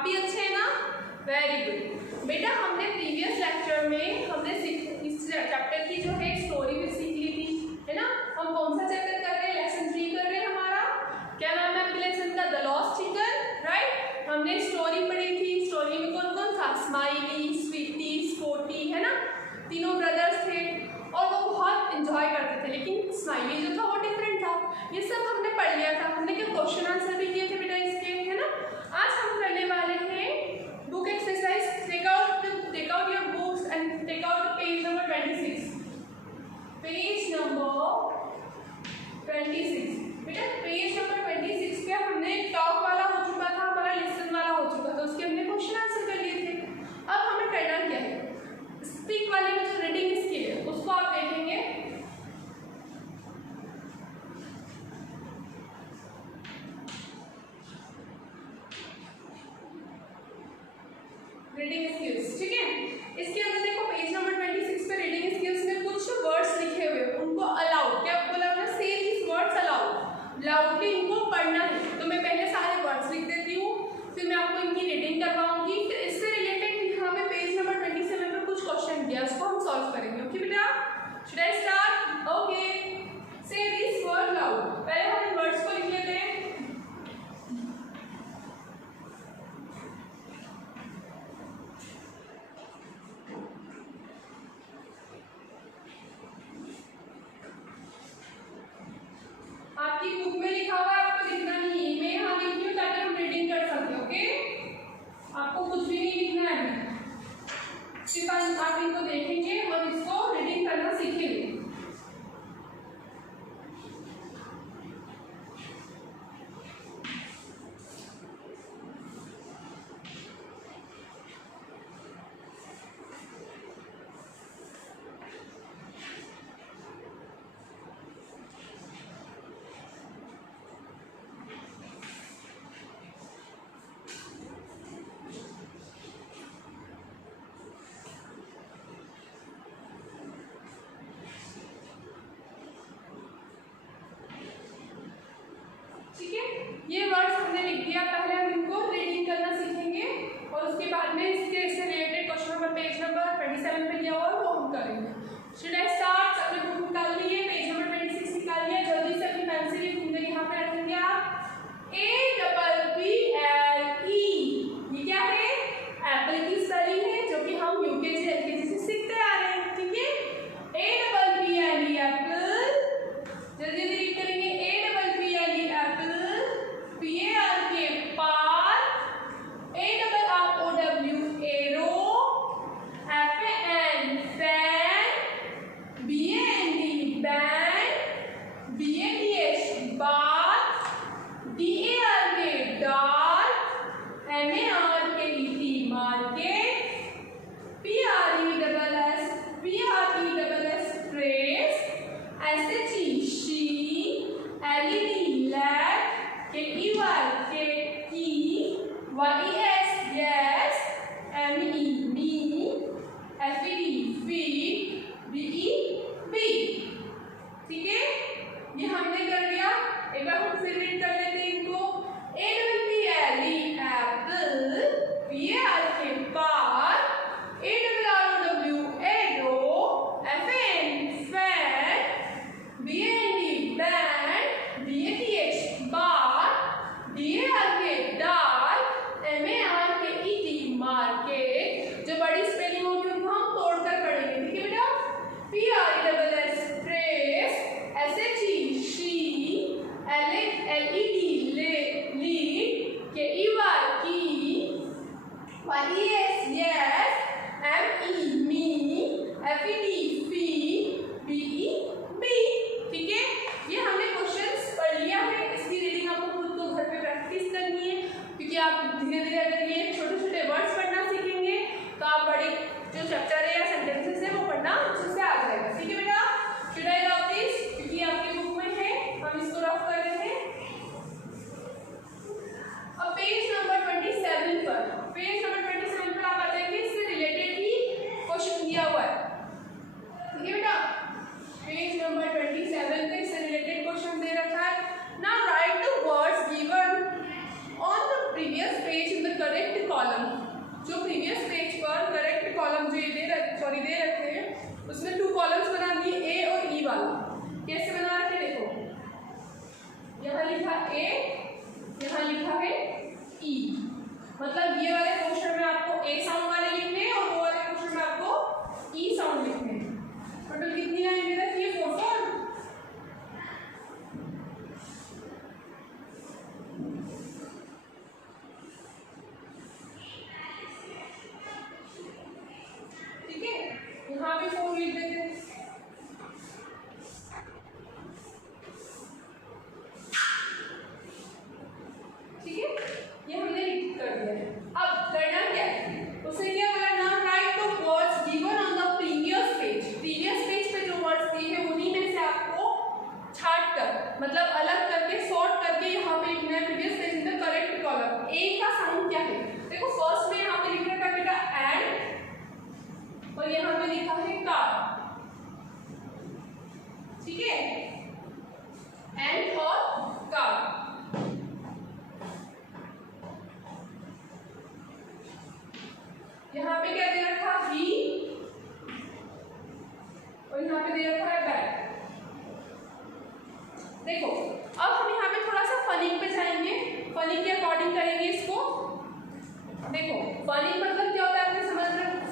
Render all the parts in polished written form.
आप भी अच्छे हैं ना? वेरी गुड बेटा। हमने प्रीवियस लेक्चर में हमने इस चैप्टर की जो है स्टोरी भी सीख ली थी, है ना? हम कौन सा चैप्टर कर रहे हैं? लेसन 3 कर रहे हैं। हमारा क्या नाम है आपके लेसन का? The lost chicken, right. हमने स्टोरी पढ़ी थी। स्टोरी में कौन कौन था? स्माइली, स्वीटी, स्पोर्टी, है ना? तीनों ब्रदर्स थे और वो बहुत एंजॉय करते थे, लेकिन स्माइली जो था वो डिफरेंट था। ये सब हमने पढ़ लिया था। हमने क्या क्वेश्चन आंसर भी किए थे बेटा इसके, है ना? आज हम करने वाले हैं book exercise. Take out your books and take out page number 26। Page number 26 बेटा। पेज नंबर 26 पे हमने टॉक वाला हो चुका था, हमारा लिसन वाला हो चुका था, उसके हमने क्वेश्चन आंसर कर लिए थे। अब हमें करना क्या है? स्पीक वाले में जो रीडिंग स्किल है उसको आप देखेंगे। रीडिंग स्किल्स, ठीक है। इसके अंदर देखो पेज नंबर 26 पे रीडिंग स्किल्स में कुछ वर्ड्स लिखे हुए, उनको अलाउड, क्या बोला हमने? से दीस वर्ड्स अलाउड, लाउडली इनको पढ़ना है। तो मैं पहले सारे वर्ड्स लिख देती हूँ, फिर मैं आपको इनकी रीडिंग करवाऊंगी। फिर इससे रिलेटेड यहाँ पे पेज नंबर 27 पे कुछ क्वेश्चन दिया, उसको हम सॉल्व करेंगे। ओके बेटा, शुड आई स्टार्ट? ओके, से दिस वर्ड लाउड। पहले हम इन वर्ड्स को लिख लेते हैं। आपकी बुक में लिखा हुआ है, आपको लिखना नहीं है। मैं यहाँ लिखती हूँ ताकि हम रीडिंग कर सकते हैं। ओके, आपको कुछ भी नहीं लिखना है, सिर्फ आप इनको देखेंगे और इसको रीडिंग करना सीखेंगे। ये वर्ड्स हमने लिख दिया। पहले हम इनको रीडिंग करना सीखेंगे और उसके बाद में इसके से related question number page number 27 पे दिया हुआ है वो हम करेंगे। Should I start? अपने बुक निकाल लिए, पेज नंबर 26 निकाल लिया। जल्दी से अपनी पेंसिल फिंगर यहाँ पे रखेंगे आप। APPLE, ये क्या है? एप्पल की स्पेलिंग है, जो कि हम यूकेजी एलकेजी से सीखते आ रहे हैं, ठीक है? APPLE Apple. जल्दी जल्दी रीड करेंगे। APPLE एप्पल, PARK पार, ARROW arrow, FAN fan, BAND band, BATH बात, DARK dark, MARKET market, PRESS press, SHE she, LED lead, KEY key, YES yes, MEE me, FED feed, BE bee, ठीक है? ये हमने कर लिया। एक बार हम फिर रीड कर लेते हैं इनको। APPLE एप्पल, PARK पार, ARROW arrow, FAN fan, BAND band, BATH बार, DARK डार्क, MARKET मार्केट। जो बड़ी स्पेलिंग होगी उनको हम तोड़कर पढ़ेंगे, ठीक है बेटा? PRESS press, SHE she, LED lead, KEY key, YES yes, ME me, FED feed, BE be, ठीक है? ये हमने क्वेश्चंस पढ़ लिया है। इसकी रीडिंग आपको खुद को घर पे प्रैक्टिस करनी है, क्योंकि आप धीरे धीरे अगर ये छोटे छोटे वर्ड्स पढ़ना सीखेंगे तो आप बड़े जो चैप्टर है या सेंटेंसेस है वो पढ़ना अच्छे से आ जाएगा, ठीक है बेटा? Should I rough this? क्योंकि आपकी बुक में है, हम इसको रफ कर रहे हैं। अब पेज नंबर 27 पर, पेज नंबर 27 पर आप आ जाएंगे, इससे रिलेटेड ही क्वेश्चन दिया हुआ है, ठीक है बेटा? पेज नंबर 27 पे इससे रिलेटेड क्वेश्चन दे रखा है। Now right the words given on the previous page in the correct उसमें 2 कॉलम्स बना दिए, ए और ई वाला। कैसे बना रखे देखो, यहाँ लिखा ए, यहाँ लिखा है ई, मतलब ये वाले पोर्शन में आपको ए साउंड वाले लिखने हैं और वो वाले पोर्शन में आपको ई साउंड लिखने हैं। टोटल कितनी लाइन दे रखी है, 4। ठीक है, यहाँ भी 4 लिख देते हैं। ठीक है, ये हमने लिख कर दिया है। अब करना क्या है, उसे क्या करना, right the words given on the previous page. Previous page पे जो वर्ड्स दिए हैं उन्हीं में से आपको छांट कर, मतलब अलग करके, सॉर्ट करके यहाँ पे लिखना है previous page in the correct column. A का साउंड क्या है, देखो फर्स्ट में यहाँ पे लिख रखा है बेटा एंड, और यहाँ पे लिखा है कार। ठीक है, एंड और कार। यहाँ पे क्या दे रखा, ही, और यहाँ पे दे रखा है बैट। देखो अब हम यहाँ पे थोड़ा सा फनिंग पे जाएंगे, फनिंग के अकॉर्डिंग करेंगे इसको। देखो फनिंग मतलब क्या होता है, आपने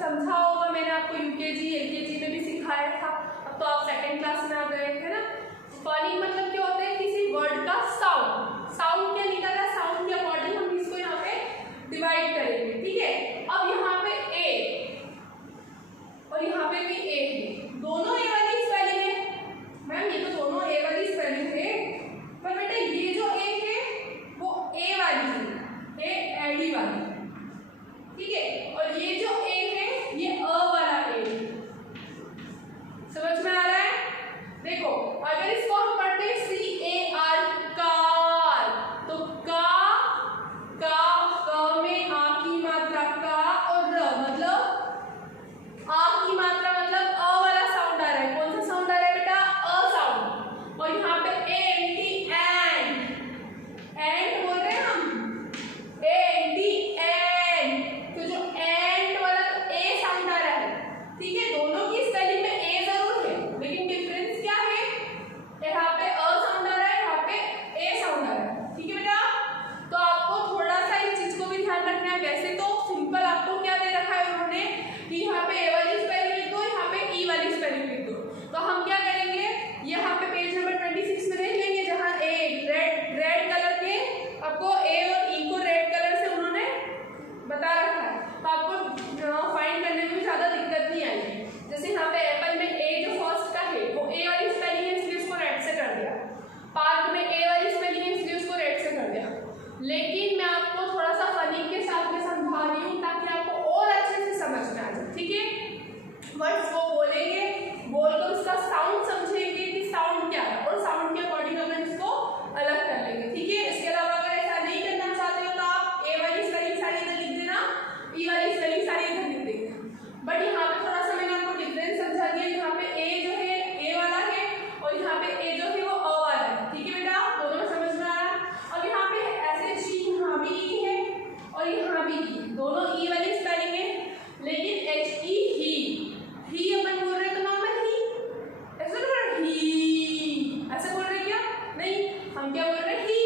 समझा होगा, मैंने आपको यूकेजी एलकेजी में भी सिखाया था, अब तो आप 2nd क्लास में आ गए थे ना। फनिंग मतलब क्या होता है, किसी वर्ड का साउंड, साउंड क्या निकला, साउंड के अकॉर्डिंग हम इसको यहाँ पे डिवाइड करेंगे। ठीक है, अब यहाँ पे ए और यहाँ पे भी ए है, दोनों ए वाली स्पेलिंग है। मैम ये तो दोनों ए वाली स्पेलिंग है, पर बेटा ये जो ए है वो ए वाली है, ए एडी वाली। ठीक है, और ये जो ए है ये अ वाला ए, समझ में आ रहा है। देखो अगर इसको हम पढ़ते हैं CAR कार, तो का में आ की मात्रा का और र, मतलब आ की मात्रा, मतलब अ वाला साउंड आ रहा है। कौन सा साउंड आ रहा है बेटा, अ साउंड। और यहाँ पे एंटी एंड बोल रहे हैं हम, एंटी एंड, तो जो एंड वाला ए साउंड आ रहा है। ठीक है, दोनों की स्पेलिंग में ए जरूर है, लेकिन डिफरेंस क्या है, यहाँ पे अ साउंड आ रहा है, यहाँ पे ए साउंड आ रहा है। ठीक है बेटा, तो आपको थोड़ा सा इस चीज को भी ध्यान रखना है। वैसे तो सिंपल आपको क्या दे रखा है उन्होंने कि यहाँ पे ए वाली स्पेलिंग लिख दो, यहाँ पे ई वाली स्पेलिंग लिख दो। तो हम क्या करेंगे, यहाँ पे पेज नंबर 26 में देख लेंगे, जहाँ ए रेड कलर के, आपको ए और ई को रेड कलर से उन्होंने बता रखा है, तो आपको फाइंड करने में भी ज्यादा दिक्कत नहीं आएगी। जैसे यहाँ पे एप्पल में ए जो फर्स्ट का है वो ए वाली स्पेलिंग है, इसलिए उसको रेड से कर दिया। पार्क में ए वाली स्पेलिंग है, इसलिए उसको रेड से कर दिया। लेकिन मैं आपको थोड़ा सा फनिंग के साथ में समझा रही हूँ ताकि आपको और अच्छे से समझ में आ जाए। ठीक है, वर्ड्स वो बोलेंगे, बोलकर उसका साउंड समझेंगे कि साउंड क्या है, और साउंड के अकॉर्डिंग अपन इसको अलग कर लेंगे। ठीक है, इसके अलावा अगर ऐसा नहीं करना चाहते हो तो आप ए वाली स्पेलिंग सारी इधर लिख देना, ई वाली स्पेलिंग सारी इधर लिख देना। बट यहाँ पे थोड़ा सा मैंने आपको डिफरेंस समझा दिया, यहाँ पे ए जो है ए वाला है, और यहाँ पे ए जो है वो अ वाला है। ठीक है बेटा, दोनों समझ में आ रहा है। अब यहाँ पे ऐसे जी, यहाँ भी ई है और यहाँ भी ई, दोनों ई वाली स्पेलिंग है, लेकिन एच ई ही अपन बोल रहे हैं तो नॉर्मल ही, ऐसे बोल रहे ही, ऐसे बोल रहे क्या, नहीं, हम क्या बोल रहे हैं ही।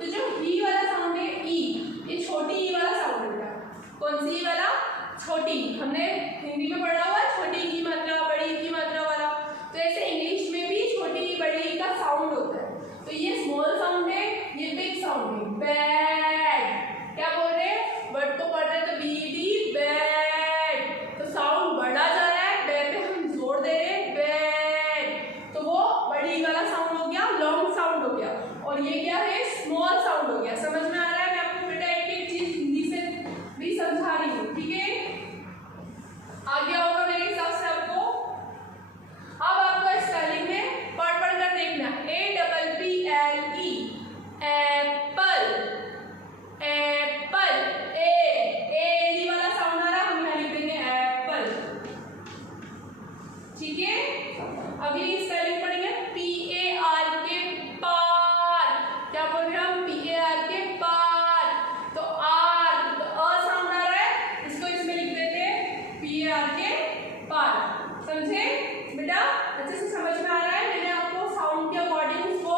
तो जो ही वाला साउंड है ई, ये छोटी ई वाला साउंड है। कौन सी ई वाला, छोटी, हमने हिंदी में पढ़ा हुआ है छोटी की मात्रा बड़ी की मात्रा वाला, तो ऐसे इंग्लिश में भी छोटी बड़ी का साउंड होता है। तो ये स्मॉल साउंड है, ये बिग साउंड है, बैड। क्या बोल रहे हैं, वर्ड को पढ़ रहे हैं तो BD बैड, तो साउंड बड़ा जा रहा है, बे पे हम जोर दे रहे हैं, बैड, तो वो बड़ी वाला साउंड हो गया, लॉन्ग साउंड हो गया, और ये क्या है, स्मॉल साउंड हो गया। समझ में आ रहा है, मैं आपको बेटा एक चीज हिंदी से भी समझा रही हूँ। ठीक है, आ गया होगा मेरे हिसाब से आपको। अब आपको स्पेलिंग में पढ़ कर देखना, APPLE, एप्पल, एप्पल, ए वाला साउंड आ रहा है, हम यहाँ लिख देंगे एप्पल। ठीक है, अगली स्पेलिंग पढ़ेंगे PAR के पार। क्या बोल रहे हैं हम, PAR के पार, तो आर, तो अ साउंड आ रहा है, इसको इसमें लिख देते हैं PAR के पार। समझे बेटा? अच्छे से समझ में आ रहा है? मैंने आपको साउंड के अकॉर्डिंग उसको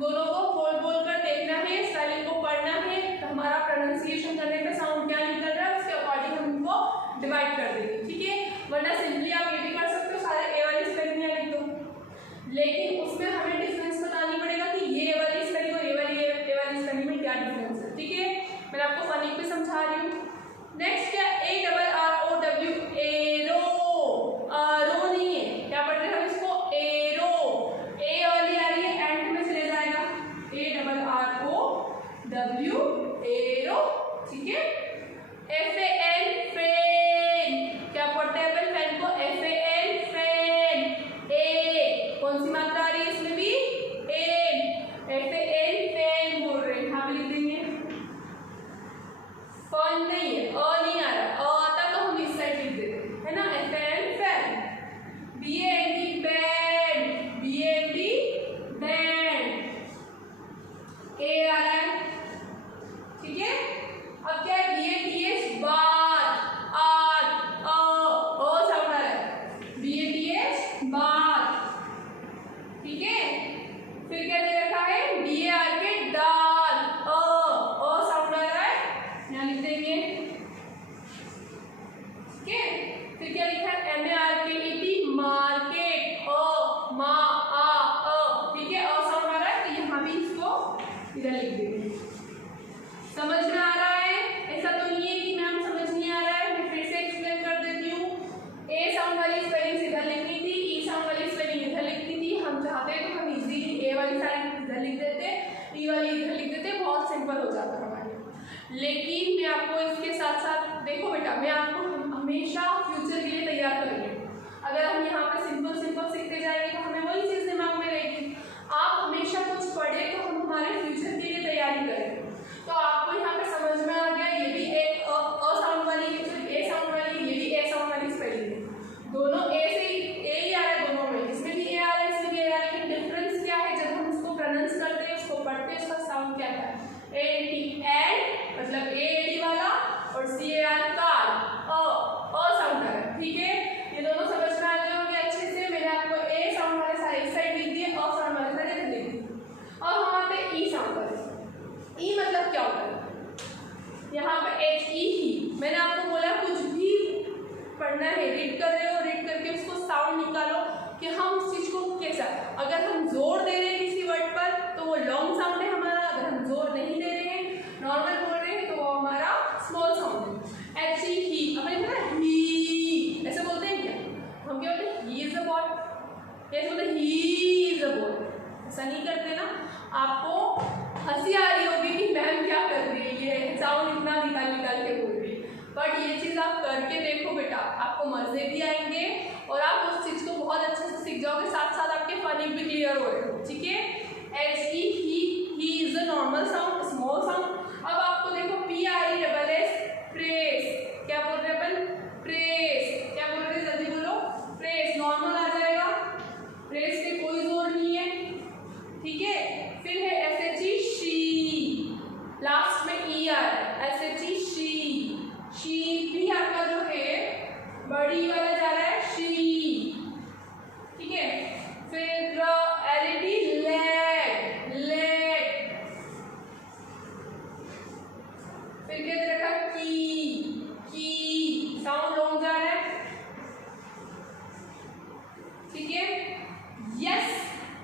दोनों को बोल बोल कर देखना है, स्पेलिंग को पढ़ना है, तो हमारा प्रोनाउंसिएशन करने पे साउंड क्या निकल रहा है उसके अकॉर्डिंग हम इनको डिवाइड कर देंगे, ठीक है? वरना सिंपली आप ये भी कर सकते हो, सारे ए वाली स्पेलिंग यहाँ लिख दो, लेकिन उसमें हमें डिफरेंस बतानी पड़ेगा कि ये ए वाली स्पेलिंग और ए वाली स्पेलिंग में क्या डिफरेंस है, ठीक है? मैं आपको फनिक पे समझा रही हूँ। नेक्स्ट क्या, ARROW, एरो, आरो नहीं है, क्या पढ़ रहे हैं हम इसको? एरो, ए वाली आ रही है एंड में चले जाएगा, ARROW, एरो, ठीक है? FAN, फैन, क्या पढ़ते हैं अपन फैन को? FAN, फैन, ए कौन सी मात्रा आ रही है इसमें भी? एन, FAN, फैन बोल रहे हैं, हाँ भी लिख देंगे। फन नहीं है, नहीं आ रहा, आता तो हम इस साइड लिख देते है ना, FAN, fan, BAND, band, band, A आ रहा है, ठीक है? अब क्या है? BATH, बात, साउंड आ रहा है, BATH, बात, ठीक है? फिर क्या दे रखा है? DAR के दाल, साउंड आ रहा है, यहाँ लिख देंगे, ठीक है? फिर क्या लिखा है? MARKET, मार्केट, ठीक है? साउंड आ रहा है, तो यहाँ भी इसको इधर लिख देंगे। समझ में आ रहा है? ऐसा तो नहीं है कि मैम समझ नहीं आ रहा है, मैं फिर से एक्सप्लेन कर देती हूँ। ए साउंड वाली स्पेलिंग इधर लिखनी थी, ई साउंड वाली स्पेलिंग इधर लिखनी थी, हम चाहते तो हम इजीली ए वाली साइड इधर लिख देते, ई वाली इधर लिख देते, बहुत सिंपल हो जाता हमारे। लेकिन मैं आपको इसके साथ साथ, देखो बेटा, मैं आपको हमेशा फ्यूचर के लिए तैयार करेंगे। अगर हम यहाँ पे सिंपल सीखते जाएंगे तो हमें वही चीज़ दिमाग में रहेगी। आप हमेशा कुछ पढ़े तो हम हमारे फ्यूचर के लिए तैयारी करें। तो आपको यहाँ पे समझ में आ गया, ये भी एक साउंड वाली, ए साउंड वाली, ये भी ए साउंड वाली स्पेलिंग है, दोनों ए से ही आ रहा है, दोनों में, इसमें भी ए आ रहा है, इसमें भी ए आ रहा है, लेकिन डिफरेंस क्या है? जब हम इसको प्रोनाउंस करते हैं, उसको पढ़ते हैं, उसका साउंड क्या है? ANT, एंड, मतलब AAD वाला, और CAR, कार, साउंड आ रहा है, ठीक है? ये दोनों समझ में आ गए होंगे अच्छे से। मैंने आपको ए साउंड वाले सारे इस साइड लिख दिए, साउंड वाले सारे इधर लिख दिए। और हम आते हैं ई साउंड वाले। ई मतलब क्या होता है? यहाँ पे HE ही, मैंने आपको बोला कुछ भी पढ़ना है, रीड कर रहे हो, रीड करके उसको साउंड निकालो कि हम उस चीज को कैसा, अगर हम जोर दे रहे हैं किसी वर्ड पर तो वो लॉन्ग साउंड है हमारा, अगर हम जोर नहीं दे रहे हैं, नॉर्मल बोल रहे हैं, तो वो हमारा स्मॉल साउंड है। HE ही, अपन ही ऐसे बोलते हैं क्या? हम क्या बोलते हैं? ही इज अ बॉय, ऐसे बोलते हैं ही इज अ बॉय, ऐसा नहीं करते ना। आपको हंसी आ रही होगी कि मैम क्या कर रही है, ये साउंड इतना निकाल के बोल रही है, बट ये चीज़ आप करके देखो बेटा, आपको मजे भी आएंगे और आप उस चीज़ को बहुत अच्छे से सीख जाओगे, साथ साथ आपके फनिक भी क्लियर हो रहे हो, ठीक है? HE he is a normal sound, small sound. अब आपको देखो PRESS, प्रेस, क्या बोल रहे हैं अपन? प्रेस, क्या बोल रहे हैं? जल्दी बोलो, प्रेस, नॉर्मल आ जाएगा, प्रेस पे कोई जोर नहीं है, ठीक है? फिर है SHE, शी, लास्ट में ई आ रहा है, SHE, शी भी आपका जो है बड़ी वाला जा रहा है, शी, ठीक है? फिर LED, लेड, फिर क्या दे रखा? की, साउंड लॉन्ग जा रहा है, ठीक है? यस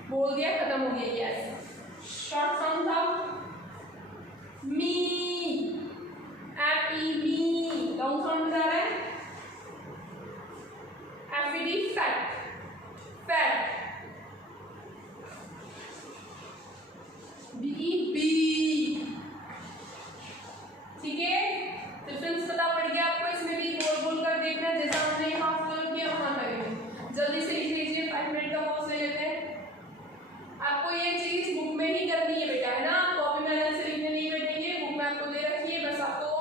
बोल दिया, खत्म हो गया, यस, शॉर्ट साउंड था। मी, FEB, लॉन्ग साउंड जा रहा है। FED, फैट, BEB, ठीक है? डिफरेंस पता पड़ गया आपको, इसमें भी बोल बोल कर देखना है, जैसा हमने यहाँ फॉलो किया वहाँ करेंगे। जल्दी से लिख लीजिए, 5 मिनट का पॉज ले लेते हैं। आपको ये चीज बुक में ही करनी है बेटा, है ना? कॉपी में अलग से लिखने नहीं बैठेंगे, बुक में आपको दे रखी है, बस आपको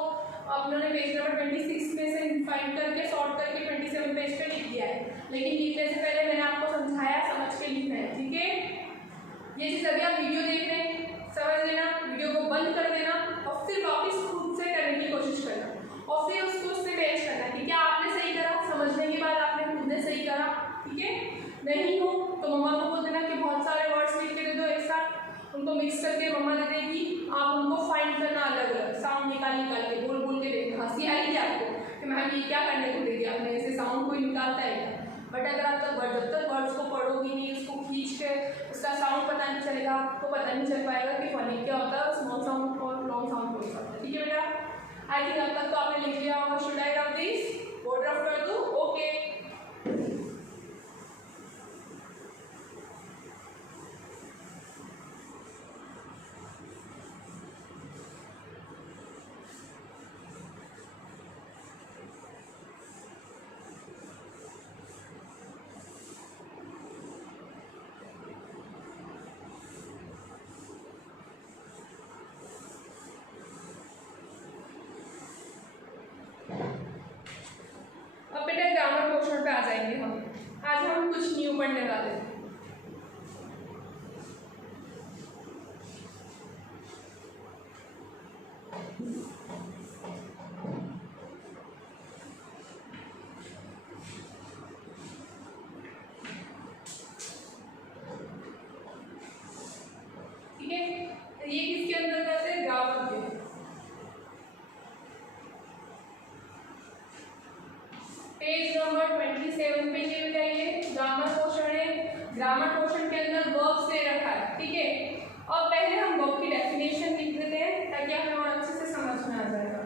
अपने पेज नंबर 26 में से फाइंड करके सॉर्ट करके 27 पेज पे लिख दिया है, लेकिन लिखने से पहले मैंने आपको समझाया, समझ के लिखना है, ठीक है? ये चीज अभी आप वीडियो देख रहे हैं, समझ लेना, वीडियो को बंद कर देना और फिर वापस खुद से करने की कोशिश करना और फिर उसको उससे पेश करना कि क्या आपने सही करा, समझने के बाद आपने खुद ने सही करा ठीक है। नहीं हो तो मम्मा को बोल देना कि बहुत सारे वर्ड्स लिख के दे दो एक साथ, उनको मिक्स करके मम्मा दे देगी, आप उनको फाइंड करना अलग अलग, साउंड निकाल निकाल के बोल बोल के देखना। हंसी आएगी आपको कि मैम ये क्या करने को दे दिया आपने, ऐसे साउंड कोई निकालता है। बट अगर आप जब तक वर्ड्स को पढ़ोगी नहीं, उसको खींच के उसका साउंड पता नहीं चलेगा, आपको पता नहीं चल पाएगा कि फनी क्या होता है, स्मॉल साउंड और लॉन्ग साउंड कौन सा होता है। ठीक है बेटा, आई थिंक अब तक तो आपने लिख लिया होगा। Should I rub this, board rough कर दूं? ओके। अब बेटा ग्रामर पोर्शन पे आ जाएंगे हम। आज हम कुछ न्यू पढ़ने वाले हैं। ठीक है, ये किसके अंतर्गत है? ग्रामर के। पेज नंबर 27 पे ये बताइए ग्रामर पोर्शन है। ग्रामर पोर्शन के अंदर वर्ब से रखा है। ठीक है, और पहले हम वर्ब की डेफिनेशन लिख देते हैं ताकि हमें और अच्छे से समझ में आ जाएगा।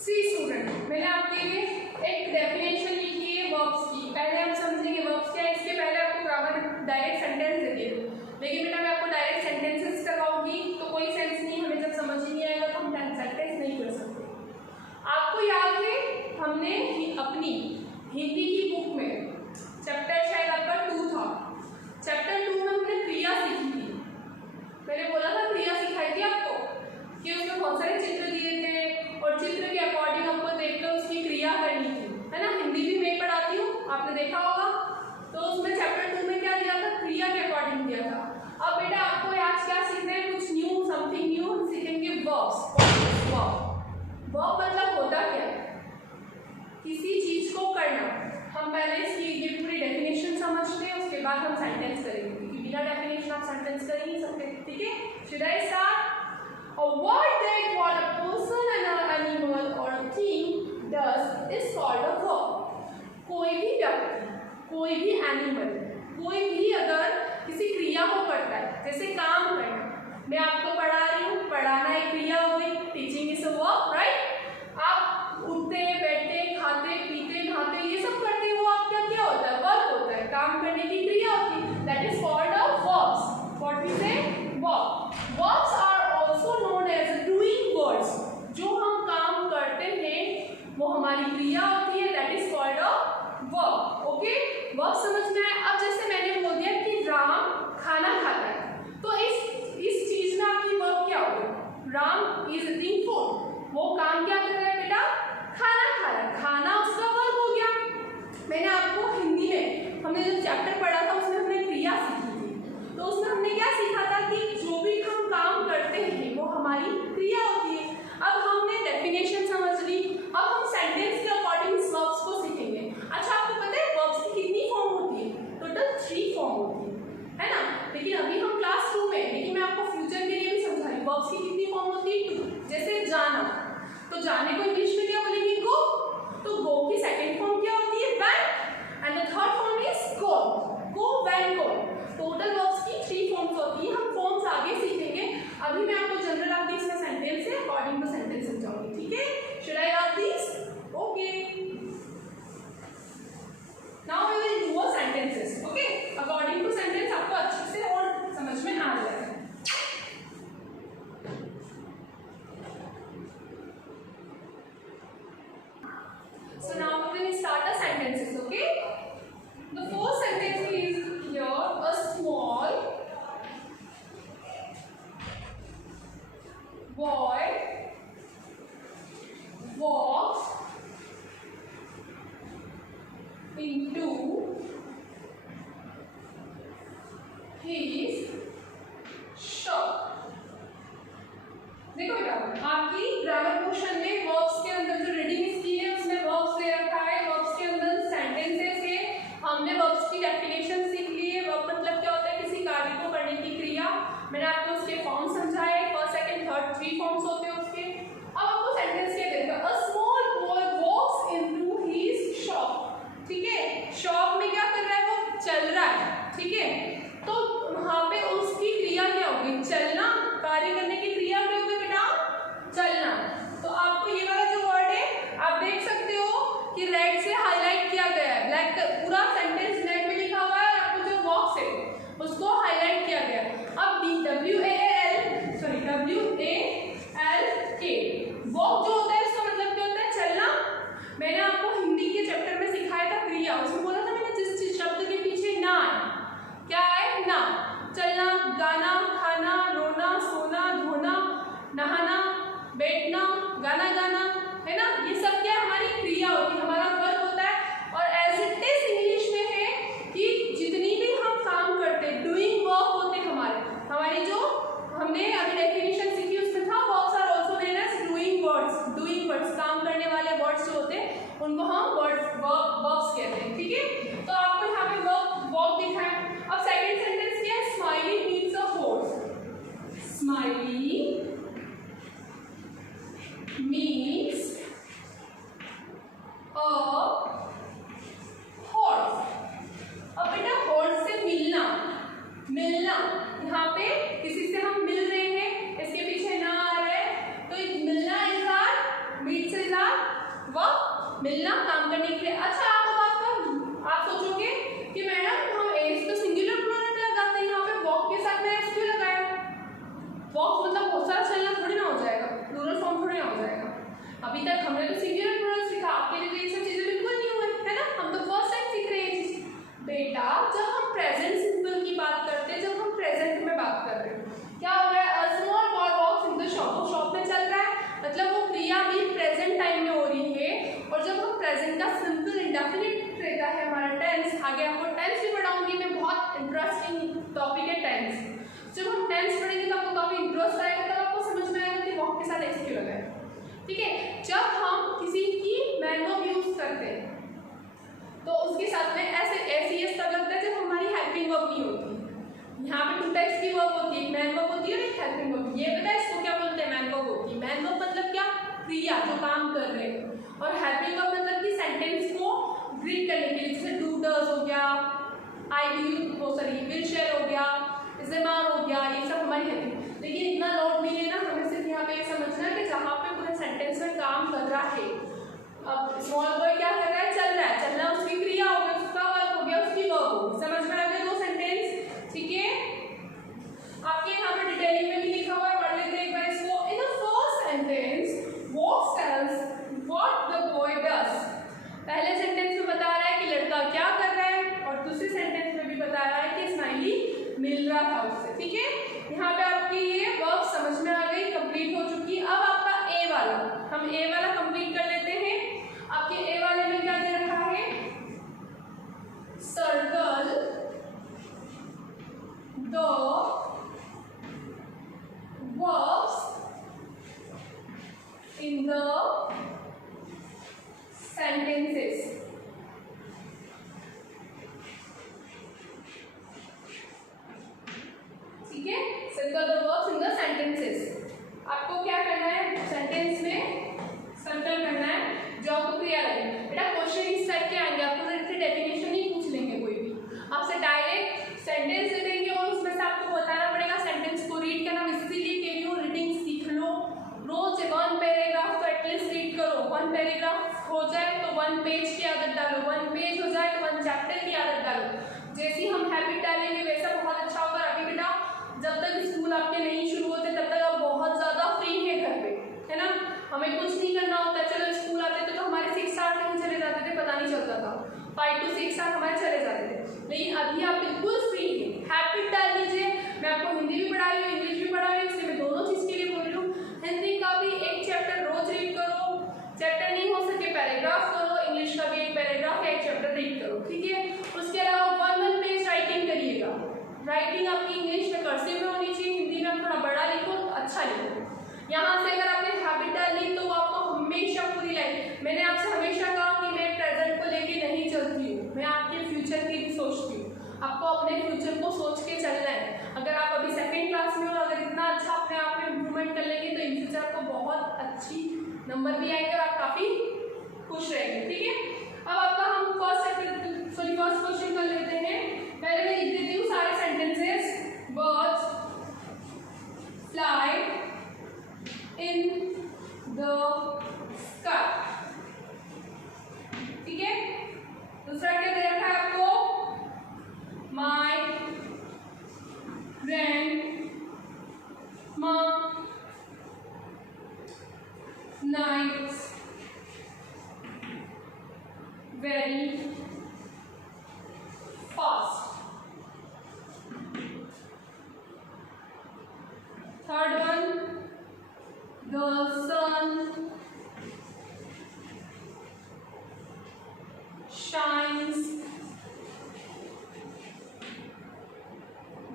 सी स्टूडेंट, मैंने आपके लिए एक डेफिनेशन लिखी है वर्ब्स की। पहले हम समझेंगे वर्ब्स क्या है, इसके पहले आपको ग्रामर डायरेक्ट सेंटेंस दे दिए, लेकिन बेटा मैं आपको डायरेक्ट सेंटेंसेस करवाऊंगी तो कोई सेंस नहीं, हमें जब समझ ही नहीं आएगा तो हम सेंटेंस नहीं कर सकते। आपको याद है हमने अपनी हिंदी की बुक में चैप्टर शायद आपका 2 था, चैप्टर 2 में हमने क्रिया सीखी थी। मैंने बोला था क्रिया सिखाई थी आपको कि उसमें बहुत सारे चित्र दिए थे और चित्र के अकॉर्डिंग आपको देखकर उसकी क्रिया करनी थी, है ना। हिंदी भी मैं पढ़ाती हूँ, आपने देखा होगा। तो उसमें चैप्टर 2 में क्या दिया था? क्रिया के अकॉर्डिंग दिया था। अब बेटा आपको आज क्या सीखना है? कुछ न्यू, समथिंग न्यू सीखेंगे। वर्ब्स। वर्ब मतलब होता क्या है? किसी चीज को करना। हम पहले इसकी ये पूरी डेफिनेशन समझते हैं, उसके बाद हम सेंटेंस करेंगे, क्योंकि बिना डेफिनेशन आप सेंटेंस कर ही नहीं सकते। ठीक है, should I start? A word that what a person and an animal or a thing does is called a verb. कोई भी व्यक्ति, कोई भी एनिमल, कोई भी अगर किसी क्रिया को करता है, जैसे काम करना, मैं आपको पढ़ा रही हूँ, पढ़ाना एक क्रिया हो गई, teaching is a verb, right. आप उठते बैठते खाते पीते नहाते ये सब करते हैं, वो आपका क्या होता है? वर्ब होता है, काम करने की क्रिया होती है, that is called a verbs. What we say? Verb. Verbs are also known as doing words. जो हम काम करते हैं वो हमारी क्रिया होती है, that is called a verb. Okay? verb समझ में आया? अब जैसे मैंने बोल दिया कि राम खाना खाता है, तो इस चीज में आपकी verb क्या होगी? Ram is eating food. वो काम क्या कर रहा है बेटा? खाना खा रहा है, खाना उसका verb हो गया। मैंने आपको हिंदी में हमने जो चैप्टर पढ़ा था उसमें हमने क्रिया सीखी थी, तो उसमें हमने क्या सीखा था कि जो भी हम काम करते हैं वो हमारी क्रिया होती है। अब हमने डेफिनेशन समझ ली, अब हम सेंटेंस के अकॉर्डिंग वर्ब्स को सीखेंगे। अच्छा वर्ब्स की कितनी फॉर्म होती है? 2। जैसे जाना, तो जाने को इंग्लिश में क्या बोलेंगे? गो। तो गो की सेकंड फॉर्म क्या होती है? Went. And the third form is gone. Go, went, gone. Total verbs की 3 फॉर्म्स होती है। हम फॉर्म्स आगे सीखेंगे। अभी मैं आपको जनरल आपकी इसका सेंटेंस है अकॉर्डिंग टू सेंटेंस समझाऊंगी, ठीक है? Should I write this? Okay, now we will do a sentences. Okay, according to sentence आपको अच्छे से और समझ में आ जाएगा। So now we will start the sentences. Okay, the first sentence is here: a small boy walks into his shop. देखो बेटा, आपकी ग्रामर पोर्शन में वर्ब्स के अंदर जो रीडिंग स्किल है उसमें वर्ब्स दे रखा है, वर्ब्स के अंदर सेंटेंसेस है। हमने वर्ब्स की डेफिनेशन सीख ली है। वर्ब मतलब क्या होता है? किसी कार्य को करने की क्रिया। मैंने आपको उसके फॉर्म समझाए, फर्स्ट सेकंड थर्ड 3 फॉर्म्स होते हैं उसके। अब आपको सेंटेंस क्या देगा? A small boy walks into his shop. ठीक है, शॉप में क्या कर रहा है? वो चल रहा है। ठीक है, तो वहां पे उसकी क्रिया क्या होगी? चलना। कार्य करने की क्रिया क्या होगी बेटा? चलना। तो आपको ये वाला जो वर्ड है आप देख सकते हो कि रेड से हाईलाइट किया गया है। ब्लैक पूरा सेंटेंस ब्लैक में लिखा हुआ है और आपको जो वॉक्स है उसको हाईलाइट किया गया है। अब W-A-L-K वॉक जो होता है इसका मतलब क्या होता है? चलना। मैंने आपको हिंदी के चैप्टर में सिखाया था क्रिया, उसमें बोला था मैंने जिस शब्द के पीछे ना है, क्या है? ना। चलना, गाना, खाना, रोना, सोना, धोना, नहाना, बैठना, गाना गाना, है ना? ये सब क्या हमारी क्रिया होती है, हमारा वर्ब होता है। और एज इट इज इंग्लिश में है कि जितनी भी हम काम करते हैं डूइंग वर्ब होते हैं हमारी जो हमने अभी डेफिनेशन सीखी उसमें था verbs are also known as doing words. Doing words, काम करने वाले वर्ड्स जो होते हैं उनको हम वर्ब्स कहते हैं। ठीक है, तो आपको यहाँ पे वर्ब दिखा है। अब सेकंड सेंटेंस क्या है? Smiley means a horse. Smiley means a horse। अब बेटा हॉर्स से मिलना, यहाँ पे किसी से हम मिल रहे हैं, इसके पीछे ना आ रहा है, तो मिलना इज आर मीट से वर्ब, मिलना काम करने के लिए। अच्छा आप सोचोगे कि मैडम हम एस तो सिंगुलर प्रोनाउन लगाते हैं, यहाँ पे वॉक के साथ में एस क्यों लगाया? वॉक मतलब बहुत सारा चलना थोड़ी ना हो जाएगा, प्लूरल फॉर्म थोड़ी ना हो जाएगा। अभी तक हमने तो सिंगुलर प्लूरल सीखा, आपके लिए तो ये सब चीजें बिल्कुल नहीं हुई है ना, हम तो फर्स्ट टाइम सीख रहे हैं चीज। बेटा जब हम प्रेजेंट सिंपल की बात करते हैं, जब हम प्रेजेंट में बात कर रहे हैं, क्या हो रहा है? A small boy walks in the shop, वो शॉप में चल रहा है, मतलब वो क्रिया भी प्रेजेंट टाइम में हो रही है। और जब हम प्रेजेंट का सिंपल इंडेफिनिट रहता है हमारा टेंस, आगे आपको टेंस भी पढ़ाऊंगी मैं, बहुत इंटरेस्टिंग टॉपिक है टेंस। जब हम टेंस पढ़ेंगे तो आपको काफी इंटरेस्ट आएगा, तब आपको समझ में आएगा कि वॉक के साथ एस क्यों लगा है। ठीक है, जब हम किसी की मैन वर्ब यूज करते हैं तो उसके साथ में ऐसी तब लगता है जब हमारी हेल्पिंग वर्ब नहीं होती। यहाँ पे 2 टाइप्स की वर्ब होती है, एक मैन वर्ब होती है और एक हेल्पिंग वर्ब। ये पता है इसको क्या बोलते हैं? मैन वर्ब होती है। मैन वर्ब मतलब क्या? क्रिया, जो काम कर रहे हैं। और हेल्पिंग वर्ब मतलब कि सेंटेंस को ग्रीट करने के लिए, जैसे डू डज हो गया, विल शेयर हो गया, इस्तेमाल हो गया, ये सब हमारी हेल्पिंग। लेकिन इतना लोड नहीं लेना, हमें सिर्फ यहाँ पे समझना है कि जहाँ पे पूरे सेंटेंस में काम कर रहा है। अब स्मॉल बॉय क्या कर रहा है? चल रहा है, चलना उसकी क्रिया हो गई, उसका वर्ब हो गया, उसकी वर्ब हो गई। समझ में आ गया 2 सेंटेंस? ठीक है, आपके यहाँ पे डिटेलिंग में भी लिखा हुआ है, पढ़ लेते हैं एक बार इसको। In the first sentence walks tells what the boy does. पहले सेंटेंस में बता रहा है कि लड़का क्या कर रहा है, और दूसरे सेंटेंस में भी बता रहा है कि स्माइली मिल रहा था उससे। ठीक है, यहाँ पे आपकी ये वर्ब समझ में आ गई, कंप्लीट हो चुकी। अब आपका ए वाला, हम ए वाला कंप्लीट कर लेते हैं। आपके ए वाले में क्या दे रखा है? जैसे ही हम हैबिट डालेंगे वैसा बहुत अच्छा होगा। अभी बेटा जब तक स्कूल आपके नहीं शुरू होते तब तक आप बहुत ज़्यादा फ्री है घर पे, है ना, हमें कुछ नहीं करना होता। चलो स्कूल आते थे तो हमारे 6 आवर्स कहीं चले जाते थे, पता नहीं चलता था, 5 to 6 आवर्स हमारे चले जाते थे। लेकिन अभी आप बिल्कुल फ्री हैं, हैबिट डाल लीजिए। मैं आपको हिंदी भी पढ़ा रही हूँ, इंग्लिश भी पढ़ा रही हूँ, इसलिए मैं दोनों चीज़ के लिए बोल रही हूँ। हिंदी का भी एक चैप्टर रोज रीड करो, चैप्टर नहीं हो सके पैराग्राफ करो, इंग्लिश का भी एक पैराग्राफ या एक चैप्टर रीड करो, ठीक है। उसके अलावा 1 पेज राइटिंग करिएगा। राइटिंग आपकी इंग्लिश में कर्सिव में होनी चाहिए, हिंदी में आप थोड़ा बड़ा लिखो, अच्छा लिखो। यहाँ से अगर आपने हैबिट डाल ली तो आपको हमेशा पूरी लाइफ, मैंने आपसे हमेशा कहा कि मैं प्रेजेंट को लेके नहीं चलती हूँ, मैं आपके फ्यूचर की भी सोचती हूँ। आपको अपने फ्यूचर को सोच के चलना है। अगर आप अभी 2nd क्लास में हो, अगर इतना अच्छा अपने आप में इम्प्रूवमेंट कर लेंगे तो इन फ्यूचर आपको बहुत अच्छी नंबर भी आएंगे और आप काफ़ी खुश रहेंगे, ठीक है। अब आपका हम फर्स्ट क्वेश्चन कर लेते हैं। पहले मैं लिख देती हूँ सारे sentences. Birds fly in the sky, ठीक है। दूसरा क्या दे रखा है आपको? My grandma knits very fast. Third one, the sun shines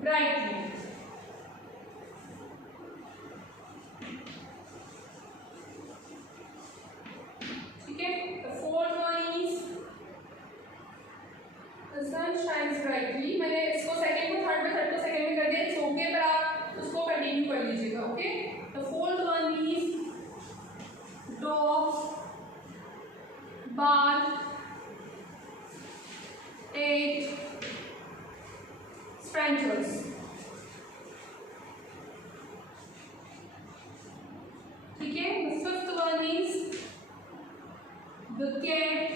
brightly. ठीक है। The fourth one is the sun shines brightly. मैंने इसको सेकंड को थर्ड में, थर्ड को सेकंड में कर दिया, इट्स ओके, पर आप उसको कंटिन्यू कर लीजिएगा, okay. The fourth one is dogs bark at strangers, ठीक है। The fifth one is the cat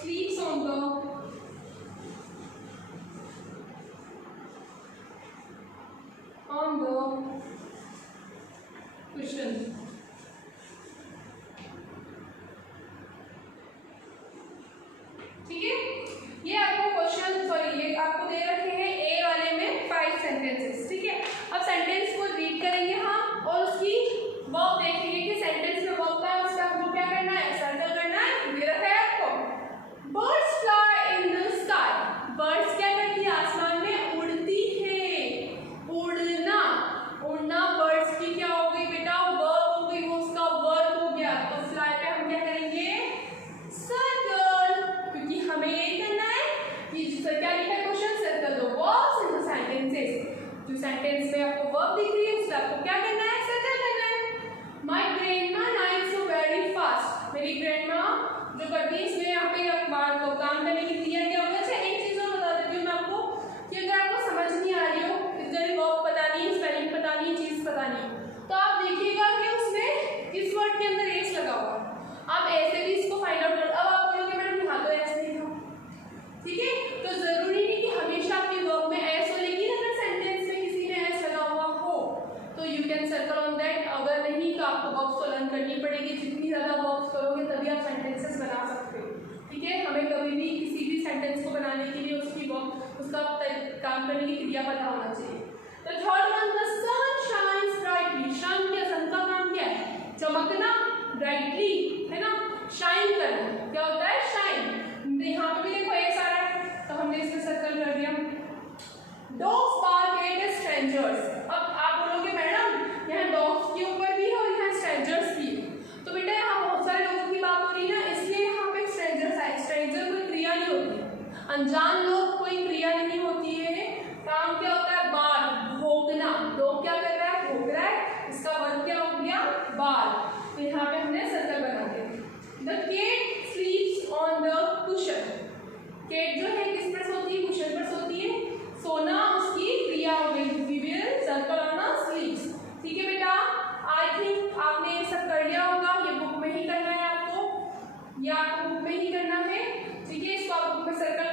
sleeps on the cushion, ठीक है। ये आपको क्वेश्चन, सॉरी ये आपको दे रखे हैं ए वाले में 5 सेंटेंसेस, ठीक है। अब सेंटेंस को रीड करेंगे हम और उसकी वर्ब देखेंगे कि सेंटेंस में वर्ब का है, उसका हमको क्या करना है, सर्कल करना है। दे रखा है आपको birds fly in the sky. Birds क्या करती है, आसमान में उड़ती है। उड़ना, उड़ना बर्ड्स की क्या हो गई बेटा, वर्ब हो गई, वो उसका वर्ब हो गया। तो फ्लाई पे हम क्या करेंगे, सर्कल, क्योंकि हमें ये करना है कि क्या लिखा है question, circle the verbs in the sentences. जो सेंटेंस में आपको वर्ब दिख रही है उससे आपको क्या करना है, सर्कल करना है। My grandma knits so very fast. मेरी ग्रैंडमा जो करती है, इसमें यहाँ पे अखबार को काम करने की क्रिया क्या होगा। अच्छा एक चीज़ और बता देती हूँ मैं आपको कि अगर आपको समझ नहीं आ रही हो, इधर वर्ब पता नहीं, स्पेलिंग पता नहीं, चीज़ पता नहीं, तो आप देखिएगा कि उसमें इस वर्ड के अंदर एस लगा हुआ, आप ऐसे भी इसको फाइंड आउट कर। अब आप बोलोगे मैडम यहाँ तो एस नहीं था, ठीक है। तो जरूरी नहीं कि हमेशा आपके वर्ब में एस हो, लेकिन अगर सेंटेंस में किसी में एस लगा हुआ हो तो you can circle on that. अगर नहीं तो आपको वर्ब्स को लर्न करनी पड़ेगी। जितनी ज़्यादा वर्ब्स करोगे तभी आप सेंटेंसेस बना सकते हो, ठीक है। हमें कभी भी किसी भी सेंटेंस को बनाने के लिए उसकी वर्ब, उसका काम करने की क्रिया पता होना चाहिए। तो third one, the sun shines brightly. Sun क्या, सन का काम क्या है, चमकना, ब्राइटली है ना, शाइन करना, क्या होता है, शाइन। यहाँ पे भी देखो ये सारा, तो हमने इसमें सर्कल कर दिया। Dogs bark at strangers. अब आप बोलोगे मैडम यहाँ डॉग्स के ऊपर भी है और यहाँ स्ट्रेंजर्स भी है, तो बेटा यहाँ बहुत सारे लोगों की बात हो रही है ना, इसलिए यहाँ पे स्ट्रेंजर्स आए। स्ट्रेंजर कोई क्रिया नहीं होती, अनजान लोग कोई क्रिया नहीं होती है। काम क्या होता है, बार, भोगना। डॉग क्या कर रहा है, भोग रहा है, इसका वर्ग क्या हो गया, बार। तो यहाँ पे हमने सर्कल बना दिया। The cat sleeps on the cushion. Cat जो है किस पर सोती है, कुशन पर सोती है। सोना उसकी क्रिया हो गई, we will circle on the sleeps, ठीक है बेटा। आई थिंक आपने ये सब कर लिया होगा, ये बुक में ही करना है आपको, या आपको सर्कल